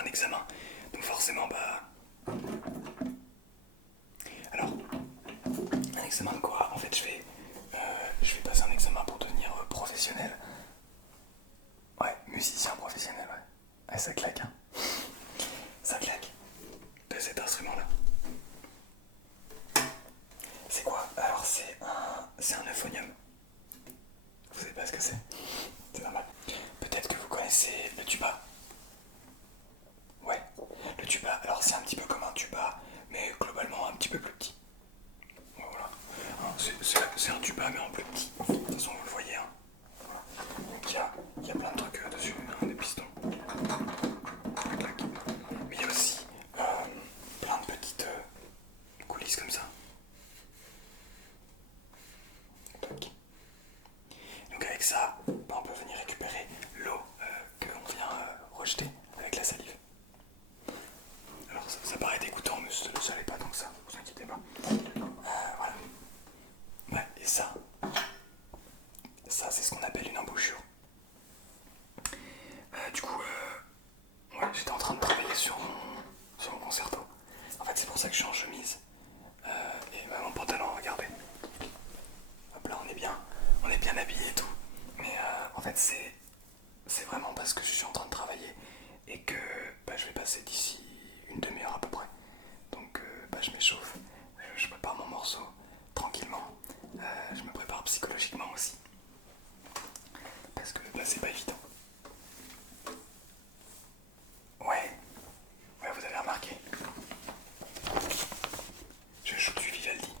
un examen. Donc forcément, alors, un examen de quoi? En fait, je vais passer un examen pour devenir professionnel. Ouais, musicien professionnel, ouais. Ouais, ça claque, hein. Ça claque. De cet instrument-là. C'est quoi? Alors, c'est un euphonium. Vous savez pas ce que c'est? C'est normal. Peut-être que vous connaissez le tuba. Ouais, le tuba, alors c'est un petit peu comme un tuba, mais globalement un petit peu plus petit. Ouais, voilà. Hein, c'est un tuba, mais en plus petit. De toute façon, vous le voyez. Hein. Voilà. Donc il y a plein de trucs dessus, hein, des pistons. Clac. Mais il y a aussi plein de petites coulisses comme ça. Tac. Donc avec ça, on peut venir récupérer l'eau qu'on vient rejeter avec la salive. Alors ça paraît dégoûtant, mais ça l'est pas tant que ça, vous inquiétez pas. Voilà. Ouais, et ça c'est ce qu'on appelle une embouchure. Du coup, ouais, j'étais en train de travailler sur mon concerto. En fait, c'est pour ça que je suis en chemise. Et même mon pantalon, regardez. Hop là, on est bien habillé et tout. Mais en fait, c'est vraiment parce que je suis en train de travailler et que je vais passer d'ici une demi-heure à peu près. Donc je m'échauffe, je prépare mon morceau tranquillement. Je me prépare psychologiquement aussi. Parce que c'est pas évident. Ouais, ouais, vous avez remarqué. Je joue du Vivaldi.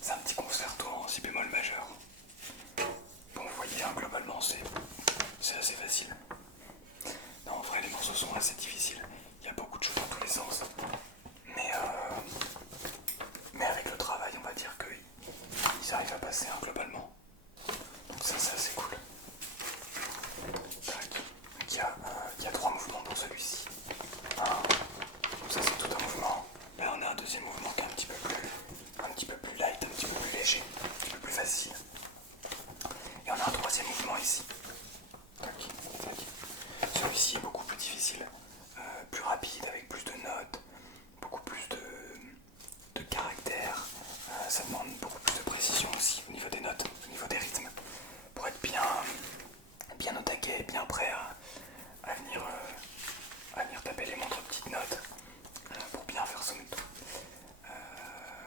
C'est un petit concerto en si bémol majeur. Bon, vous voyez, hein, globalement, c'est assez facile. Non, en vrai, les morceaux sont assez difficiles. Il y a beaucoup de choses dans tous les sens. Mais avec le travail, on va dire qu'ils arrivent à passer, hein, globalement. Donc ça, c'est assez cool. Tac. Il y a 3 mouvements pour celui-ci. Donc ça, c'est tout un mouvement. Là, on a un deuxième mouvement qui est un petit peu plus light, un petit peu plus léger, un petit peu plus facile. Et on a un troisième mouvement ici. Tac, tac. Celui-ci est beaucoup plus difficile, plus rapide, avec plus de notes, beaucoup plus de caractère. Ça demande beaucoup plus de précision aussi au niveau des notes, au niveau des rythmes, pour être bien au taquet, bien prêt à venir taper les montres petites notes, pour bien faire sonner tout.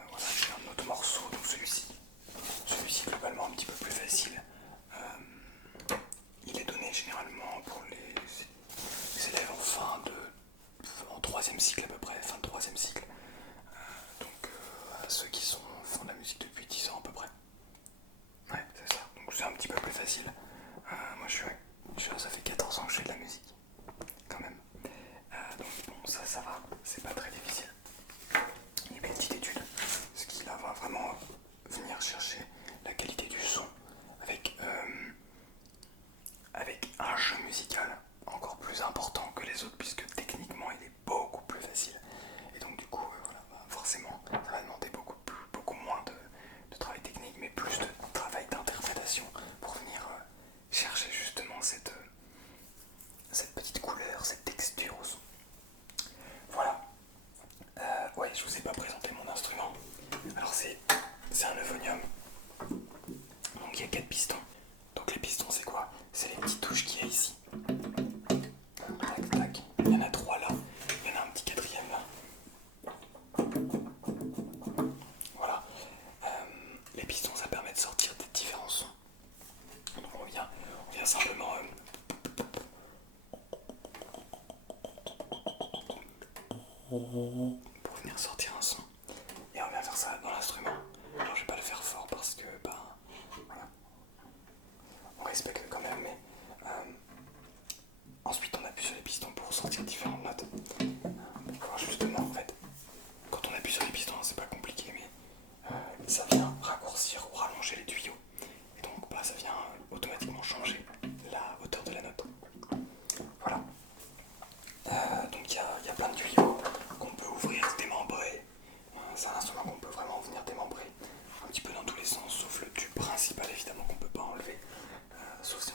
Voilà, j'ai un autre morceau, donc celui-ci globalement un petit peu plus facile. Il est donné généralement pour les élèves en troisième cycle à peu près, fin de troisième cycle. Donc ceux qui font de la musique depuis 10 ans à peu près. Ouais, c'est ça. Donc c'est un petit peu plus facile. Moi ça fait 14 ans que je fais de la musique, quand même. Donc bon, ça va, c'est pas très difficile. Il y a une petite étude, ce qui là va vraiment venir chercher la qualité du son avec un jeu musical encore plus important que les autres, puisque techniquement il est beaucoup plus facile. Et donc du coup, voilà, forcément, ça va demander beaucoup moins de travail technique, mais plus de travail d'interprétation pour venir chercher justement cette petite couleur, cette texture au son. Voilà. Ouais, je vous ai pas présenté mon instrument. Alors c'est un euphonium. Donc il y a 4 pistons. Donc les pistons c'est quoi? C'est les petites touches qu'il y a ici. Tac tac. Il y en a 3 là. Il y en a un petit quatrième là. Voilà. Les pistons ça permet de sortir des différents sons. Donc on vient simplement pour venir sortir un son. Et on vient faire ça dans l'instrument. Alors je vais pas le faire fort parce que voilà. On respecte quand même, mais ensuite on appuie sur les pistons pour sortir différentes notes. Pour justement en fait, quand on appuie sur les pistons c'est pas compliqué, mais ça vient raccourcir ou rallonger les tuyaux. Et donc ça vient automatiquement changer la hauteur de la note. Voilà. Donc il y a plein de tuyaux qu'on peut ouvrir, démembrer. C'est un instrument qu'on peut vraiment venir démembrer un petit peu dans tous les sens, sauf le tube principal évidemment qu'on peut pas enlever, sauf si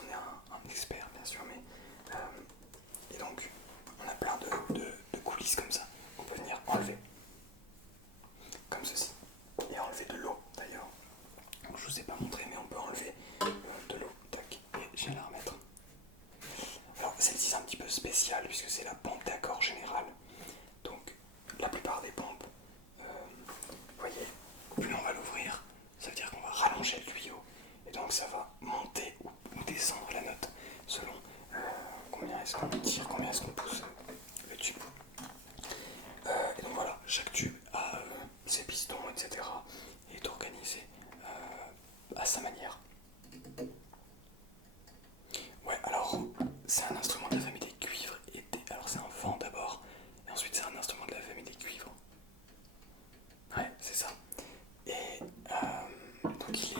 d'accord général. Donc la plupart des pompes, vous voyez, plus on va l'ouvrir, ça veut dire qu'on va rallonger le tuyau. Et donc ça va monter ou descendre la note selon combien est-ce qu'on tire, combien est-ce qu'on pousse le tube. Et donc voilà, chaque tube a ses pistons, etc. et est organisé à sa manière. Ouais, alors c'est un instrument de la famille des cuivres et des... Alors c'est un vent d'abord, et ensuite c'est un instrument de la famille des cuivres. Ouais, c'est ça. Et donc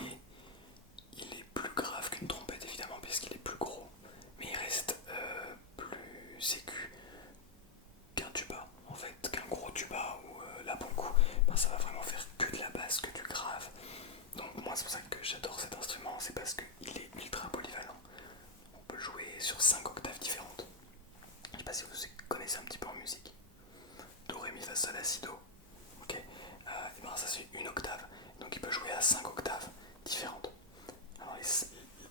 il est plus grave qu'une trompette évidemment, puisqu'il est plus gros, mais il reste plus sécu qu'un tuba, en fait, qu'un gros tuba ou la bongo. Ben, ça va vraiment faire que de la basse, que du grave. Donc moi c'est pour ça que j'adore cet instrument, c'est parce qu'il est ultra polyvalent. On peut jouer sur 5 octaves différentes. Je sais pas si vous connaissez un petit peu en musique. Do, ré, mi, fa, sol, la, si, do. Ok. Et ben ça c'est une octave. Donc il peut jouer à 5 octaves différentes. Alors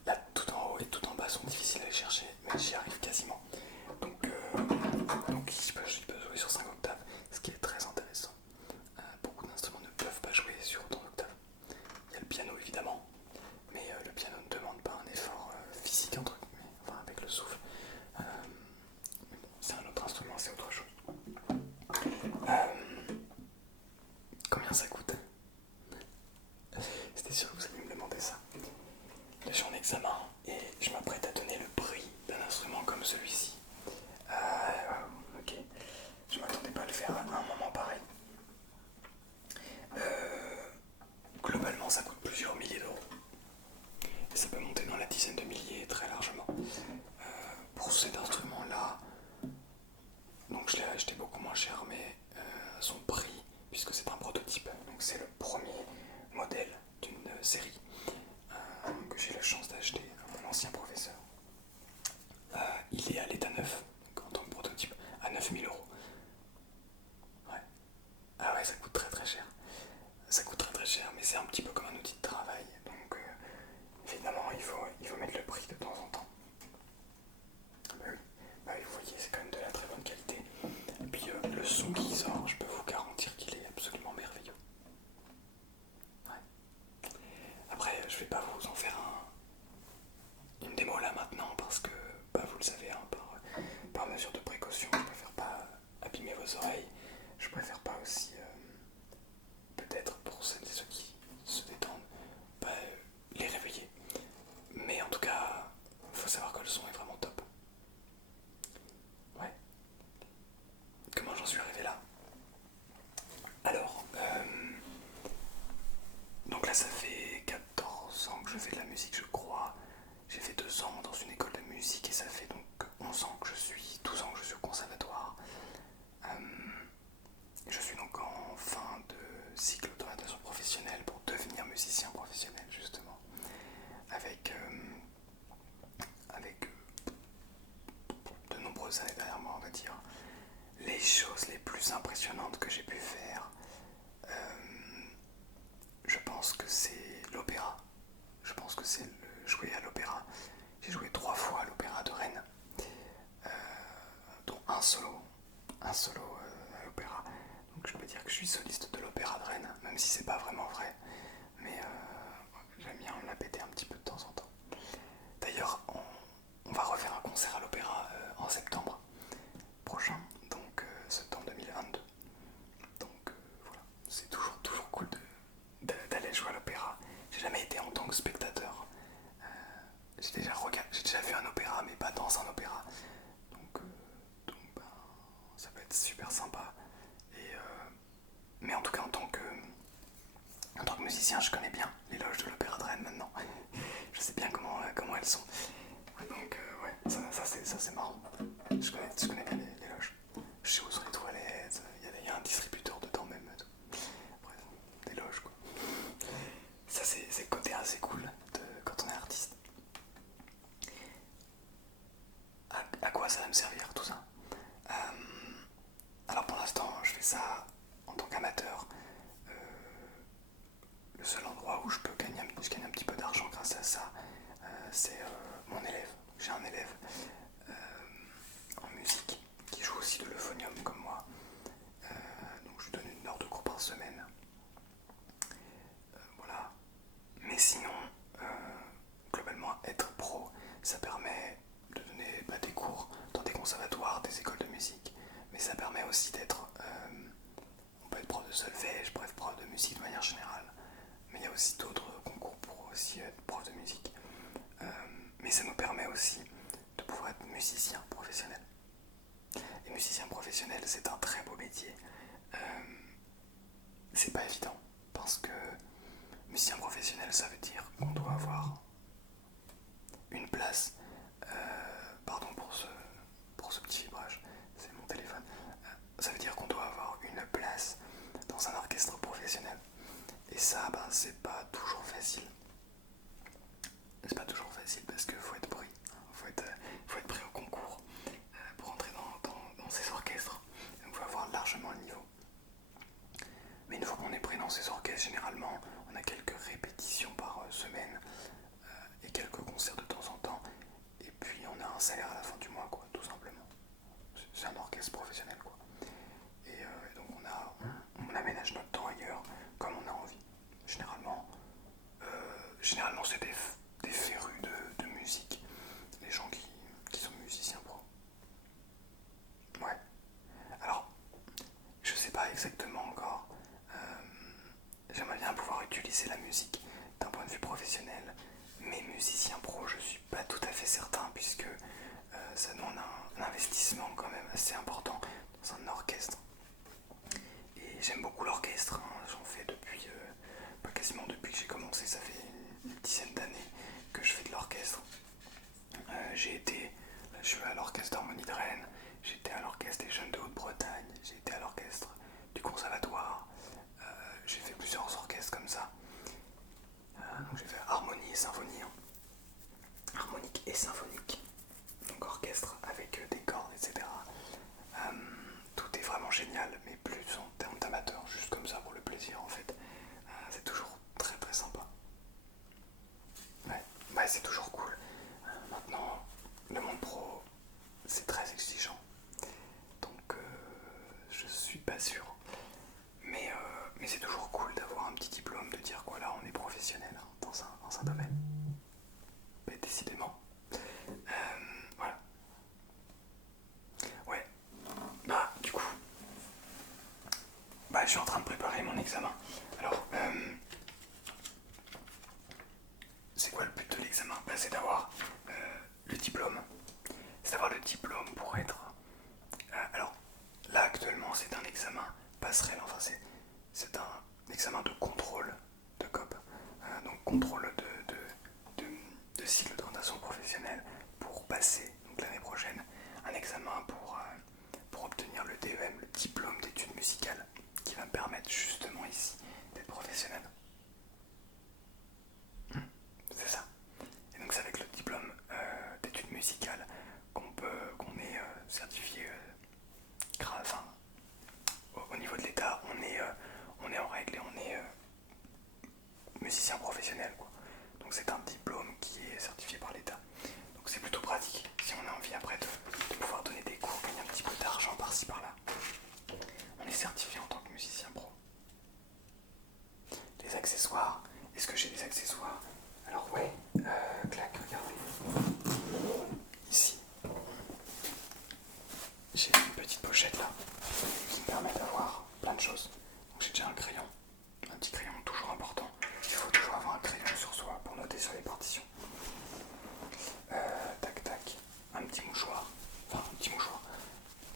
là tout en haut et tout en bas sont difficiles à aller chercher, mais j'y arrive quasiment. Donc il peut jouer sur 5 octaves, ce qui est très intéressant. Beaucoup d'instruments ne peuvent pas jouer sur autant d'octaves. Il y a le piano évidemment, mais le piano ne demande pas un effort physique entre guillemets, enfin avec le souffle. Mais bon, c'est un autre instrument, c'est autre chose. Combien ça coûte? C'était sûr que vous alliez me demander ça. Là je suis en examen et je m'apprête à donner le prix d'un instrument comme celui-ci. Ok, je m'attendais pas à le faire à un moment pareil. Globalement ça coûte plusieurs milliers d'euros. Et ça peut monter dans la dizaine de milliers très largement. Pour cet instrument là, donc je l'ai acheté beaucoup moins cher, mais son prix, puisque c'est un prototype, donc c'est le premier modèle d'une série que j'ai la chance d'acheter à mon ancien professeur. Il est à l'état neuf, donc en tant que prototype, à 9000 euros. Ouais. Ah ouais, ça coûte très très cher. Ça coûte très très cher, mais c'est un petit peu comme un outil de travail, donc évidemment il faut mettre le prix de temps en temps. Bah oui, bah oui, vous voyez, c'est quand même de la très bonne qualité. Et puis le son qui sort, je peux vous garantir qu'il est absolument merveilleux. Ouais. Après, je vais pas vous en faire une démo là maintenant parce que, bah, vous le savez, hein, par mesure de précaution, je préfère pas abîmer vos oreilles. Je préfère pas aussi, peut-être pour celles et ceux qui se détendent, bah, les réveiller. Mais en tout cas, faut savoir que le son est vraiment top. Ouais. Comment j'en suis arrivé là? Alors, donc là ça fait 14 ans que je fais de la musique, je crois. J'ai fait 2 ans dans une école de musique et ça fait donc 11 ans que je suis, 12 ans que je suis au conservatoire. Je suis donc en fin de cycle d'orientation professionnelle pour devenir musicien professionnel justement. Avec de nombreuses années derrière moi, on va dire. Les choses les plus impressionnantes que j'ai pu faire, je pense que c'est l'opéra. Je pense que c'est jouer à l'opéra. J'ai joué 3 fois à l'opéra de Rennes, dont un solo à l'opéra. Donc je peux dire que je suis soliste de l'opéra de Rennes, même si c'est pas vraiment vrai. Mais j'aime bien me la péter un petit peu de temps en temps. D'ailleurs, on va refaire un concert à l'opéra en septembre prochain, donc septembre 2022. Donc voilà, c'est toujours cool d'aller jouer à l'opéra. J'ai jamais été en tant que spectateur. J'ai déjà vu un opéra, mais pas dans un opéra. Donc ben, ça peut être super sympa. Mais en tout cas, en tant que musicien, je connais bien les loges de l'opéra de Rennes maintenant. Je sais bien comment elles sont. Donc ouais, ça c'est marrant. Je connais bien les loges. Je sais où sont les toilettes. Il y a un distributeur dedans même. Bref, des loges quoi. Ça c'est le côté assez cool quand on est artiste. À quoi ça va me servir tout ça? Alors pour l'instant, je fais ça en tant qu'amateur. Le seul endroit où je gagne un petit peu d'argent grâce à ça, c'est mon élève. J'ai un élève en musique semaine. Voilà. Mais sinon, globalement, être pro, ça permet de donner des cours dans des conservatoires, des écoles de musique, mais ça permet aussi d'être, on peut être prof de solfège, bref, prof de musique de manière générale, mais il y a aussi d'autres concours pour aussi être prof de musique. Mais ça nous permet aussi de pouvoir être musicien professionnel. Et musicien professionnel, c'est un très beau métier. C'est pas évident, parce que musicien professionnel, ça veut dire qu'on doit avoir une place. Pardon pour ce petit vibrage, c'est mon téléphone. Ça veut dire qu'on doit avoir une place dans un orchestre professionnel. Et ça, c'est pas toujours facile. C'est pas toujours facile parce qu'il faut être pris. Faut être pris au concours pour entrer dans ces orchestres. Donc il faut avoir largement le niveau. Mais une fois qu'on est pris dans ces orchestres, généralement, on a quelques répétitions par semaine et quelques concerts de temps en temps. Et puis on a un salaire à la fin du mois, quoi, tout simplement. C'est un orchestre professionnel, quoi. Et donc on aménage notre temps ailleurs comme on a envie. Généralement c'est des férus de musique, les gens qui sont musiciens pro. Ouais. Alors, je sais pas exactement encore. J'aimerais bien pouvoir utiliser la musique d'un point de vue professionnel, mais musicien pro, je suis pas tout à fait certain puisque ça demande un investissement quand même assez important dans un orchestre. Et j'aime beaucoup l'orchestre, hein. J'en fais depuis, quasiment depuis que j'ai commencé, ça fait une dizaine d'années que je fais de l'orchestre. Je suis à l'orchestre d'Harmonie de Rennes, j'étais à l'orchestre des Jeunes de Haute-Bretagne, j'ai été à l'orchestre du Conservatoire, j'ai fait plusieurs orchestres comme ça. Donc j'ai fait harmonie et symphonie, hein. Harmonique et symphonique, donc orchestre avec des cordes, etc. Tout est vraiment génial, mais plus en termes d'amateur, juste comme ça pour le plaisir en fait. C'est toujours très très sympa. Ouais, c'est toujours cool. Maintenant, le monde pro, c'est très exigeant. Donc, je suis pas sûr. Mais c'est toujours cool d'avoir un petit diplôme, de dire quoi là, on est professionnel hein, dans un domaine. Mais décidément. Voilà. Ouais. Du coup, je suis en train de préparer mon examen. Alors, c'est quoi le but de l'examen? C'est d'avoir le diplôme. C'est d'avoir le diplôme pour être... alors, là actuellement, c'est un examen passerelle. Enfin, c'est un examen de contrôle de COP. Donc, contrôle de cycle d'orientation professionnelle pour passer, donc l'année prochaine, un examen pour obtenir le DEM, le diplôme d'études musicales, qui va me permettre justement ici d'être professionnel. C'est ça. Et donc c'est avec le diplôme d'études musicales qu'on est certifié enfin, au niveau de l'État, on est en règle et on est musicien professionnel, quoi. Donc c'est un diplôme qui est certifié par l'État. Donc c'est plutôt pratique si on a envie après de pouvoir donner des cours, gagner un petit peu d'argent par-ci par-là. On est certifié en tant que musicien pro. Les accessoires, est-ce que j'ai des accessoires? Alors ouais, clac, regardez. Ici, j'ai une petite pochette là qui me permet d'avoir plein de choses. Donc j'ai déjà un crayon, un petit crayon toujours important. Il faut toujours avoir un crayon sur soi pour noter sur les partitions. Tac tac, un petit mouchoir. Enfin un petit mouchoir.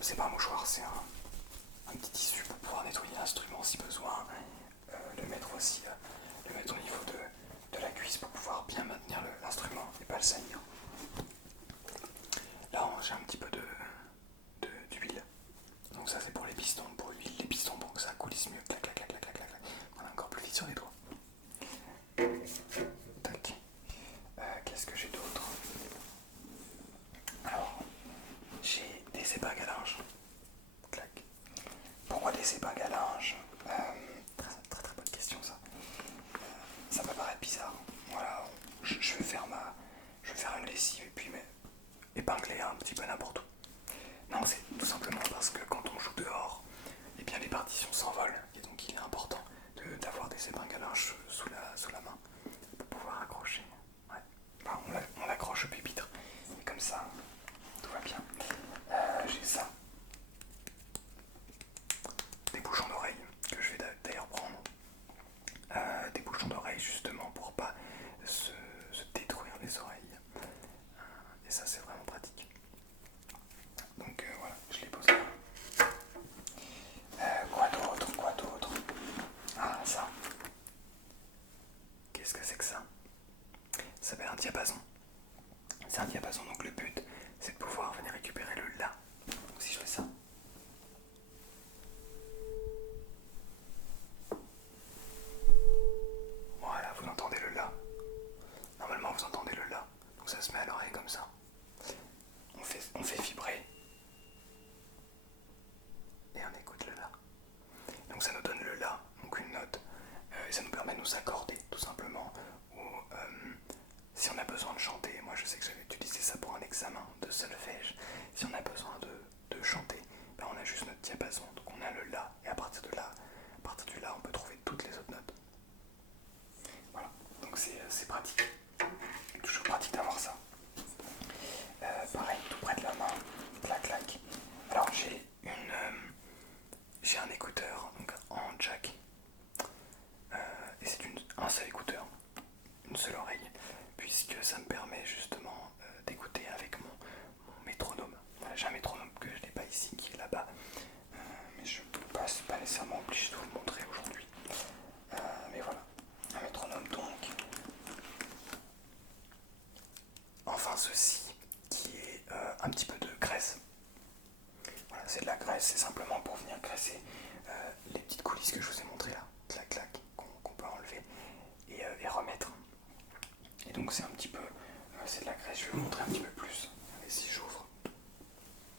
C'est pas un mouchoir, c'est un petit tissu pour pouvoir nettoyer l'instrument si besoin. Le mettre aussi, le mettre au niveau de la cuisse pour pouvoir bien maintenir l'instrument et pas le salir. Là j'ai un petit peu d'huile. Donc ça c'est pour les pistons, pour l'huile, les pistons pour que ça coulisse mieux. Clac clac clac clac clac clac. On a encore plus vite sur les doigts. Tac. Qu'est-ce que j'ai d'autre? Alors, j'ai des épagues à linge. Clac. Pourquoi des épagues à linge? Très, très très bonne question ça. Ça peut paraître bizarre. Voilà, je vais faire une lessive et puis épingler un petit peu n'importe où. juste notre diapason, donc on a le La, et à partir de là, on peut trouver toutes les autres notes. Voilà, donc c'est pratique, toujours pratique d'avoir ça. Pareil, tout près de la main, clac clac. Alors j'ai un écouteur donc en jack, et c'est un seul écouteur, une seule oreille, puisque ça me permet justement d'écouter avec mon métronome. Voilà, j'ai un métronome que je n'ai pas ici, qui est là-bas, mais je ne suis pas nécessairement obligé de vous le montrer aujourd'hui. Mais voilà, un métronome donc. Enfin ceci, qui est un petit peu de graisse. Voilà, c'est de la graisse, c'est simplement pour venir graisser les petites coulisses que je vous ai montrées là, clac clac, qu'on peut enlever et remettre. Et donc c'est un petit peu, c'est de la graisse, je vais vous montrer un petit peu plus. Et si j'ouvre,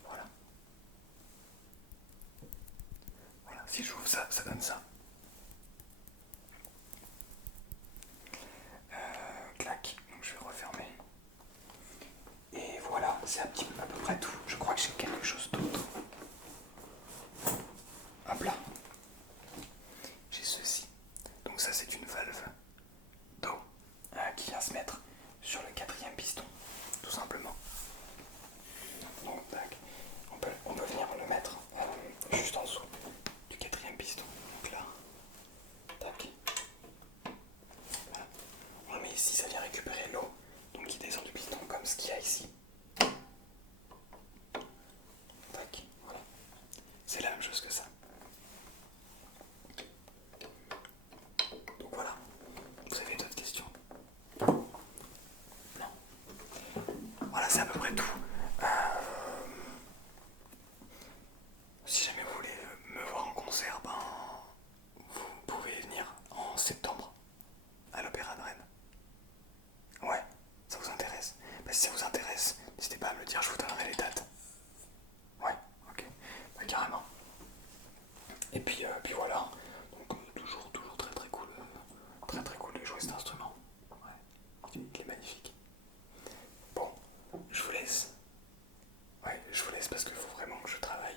voilà. Voilà, si j'ouvre ça, ça donne ça. Clac, donc je vais refermer. Et voilà, c'est à peu près tout. Je crois que j'ai quelque chose d'autre. Hop là. J'ai ceci. Donc ça c'est une valve d'eau qui vient se mettre sur le 4e piston, tout simplement. Donc tac, on peut venir le mettre juste en dessous du 4e piston. Donc là, tac. Voilà. On le met ici, ça vient récupérer l'eau, donc qui descend du piston comme ce qu'il y a ici. Tac, voilà. C'est la même chose que ça. Donc voilà. Vous avez d'autres questions? Non. Voilà, c'est à peu près tout. Si jamais vous voulez me voir en concert, ben, vous pouvez venir en septembre à l'Opéra de Rennes. Ouais, ça vous intéresse? Bah, si ça vous intéresse, n'hésitez pas à me le dire, je vous donnerai les dates. Ouais, ok, bah, carrément. Et puis voilà, donc toujours très très cool, très cool de jouer cet instrument. Ouais, il est magnifique. Bon, je vous laisse. Ouais, je vous laisse parce qu'il faut vraiment que je travaille.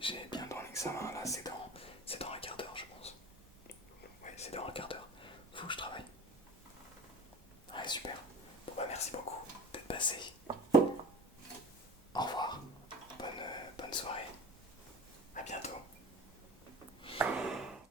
J'ai bien dans l'examen là, c'est dans